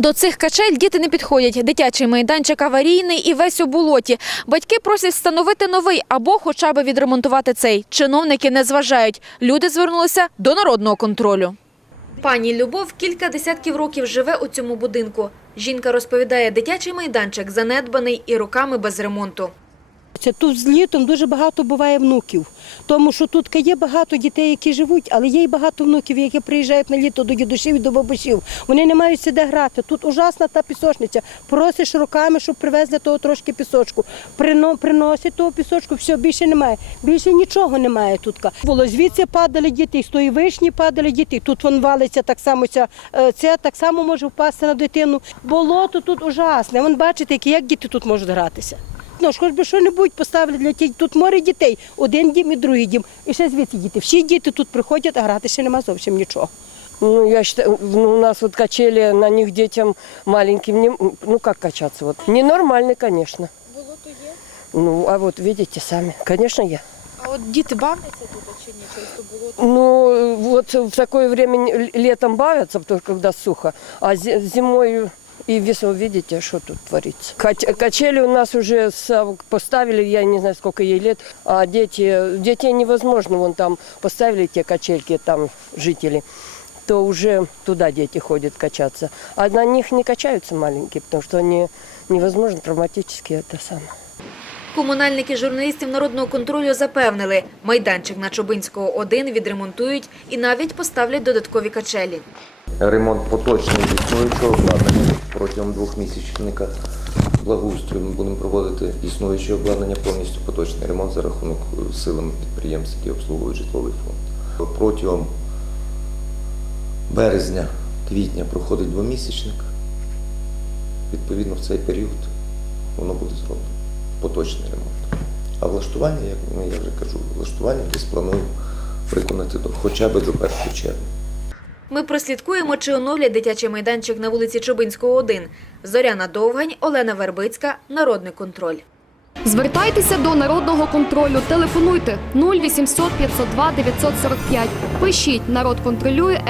До цих качель діти не підходять. Дитячий майданчик аварійний і весь у болоті. Батьки просять встановити новий або хоча б відремонтувати цей. Чиновники не зважають. Люди звернулися до народного контролю. Пані Любов кілька десятків років живе у цьому будинку. Жінка розповідає, дитячий майданчик занедбаний і роками без ремонту. Це тут з літом дуже багато буває внуків, тому що тут є багато дітей, які живуть, але є й багато внуків, які приїжджають на літо до дідусів і до бабусів. Вони не мають де грати. Тут ужасна та пісочниця. Просиш руками, щоб привезли того трошки пісочку. Прино, приносять того пісочку, все більше немає. Більше нічого немає тут. Було звідси падали діти, з тої вишні падали діти. Тут вон валиться так само. Ця, е, це так само може впасти на дитину. Болото тут ужасне. Вон бачите, як діти тут можуть гратися. Ж хоч би що-небудь поставили для дітей. Тут море дітей, один дім і другий дім. І ще звідси діти. Всі діти тут приходять, а грати ще нема зовсім нічого. Ну, я считаю, ну, у нас вот качели, на них детям маленьким, не, ну как качаться? Вот. Ненормальный, конечно. Болото є. Ну, а вот видите сами, конечно, я. А от діти бавляться тут чи ні? Часто болото. Ну, вот в такое время летом бавятся, потому что когда сухо, а зи- зимой и весной, видите, что тут творится. Кач- качели у нас уже поставили, я не знаю, сколько ей лет, а дети, детей невозможно, вон там поставили те качельки, там жители, то уже туда дети ходят качаться. А на них не качаются маленькие, потому что они невозможно травматически это самое. Комунальники журналістів народного контролю запевнили, майданчик на Чобинського 1 відремонтують і навіть поставлять додаткові качелі. Ремонт поточний існуючого обладнання протягом двохмісячника благоустрою ми будемо проводити існуюче обладнання повністю поточний ремонт за рахунок е, силами підприємств, які обслуговують житловий фонд. Протягом березня, квітня проходить двомісячник. Відповідно, в цей період воно буде зроблено. Поточний ремонт. А влаштування, як я вже кажу, влаштування десь планую виконати хоча б до 1 червня. Ми прослідкуємо, чи оновлять дитячий майданчик на вулиці Чобинського 1. Зоряна Довгань, Олена Вербицька, Народний контроль. Звертайтеся до народного контролю. Телефонуйте 0800 502 945. Пишіть народ контролює.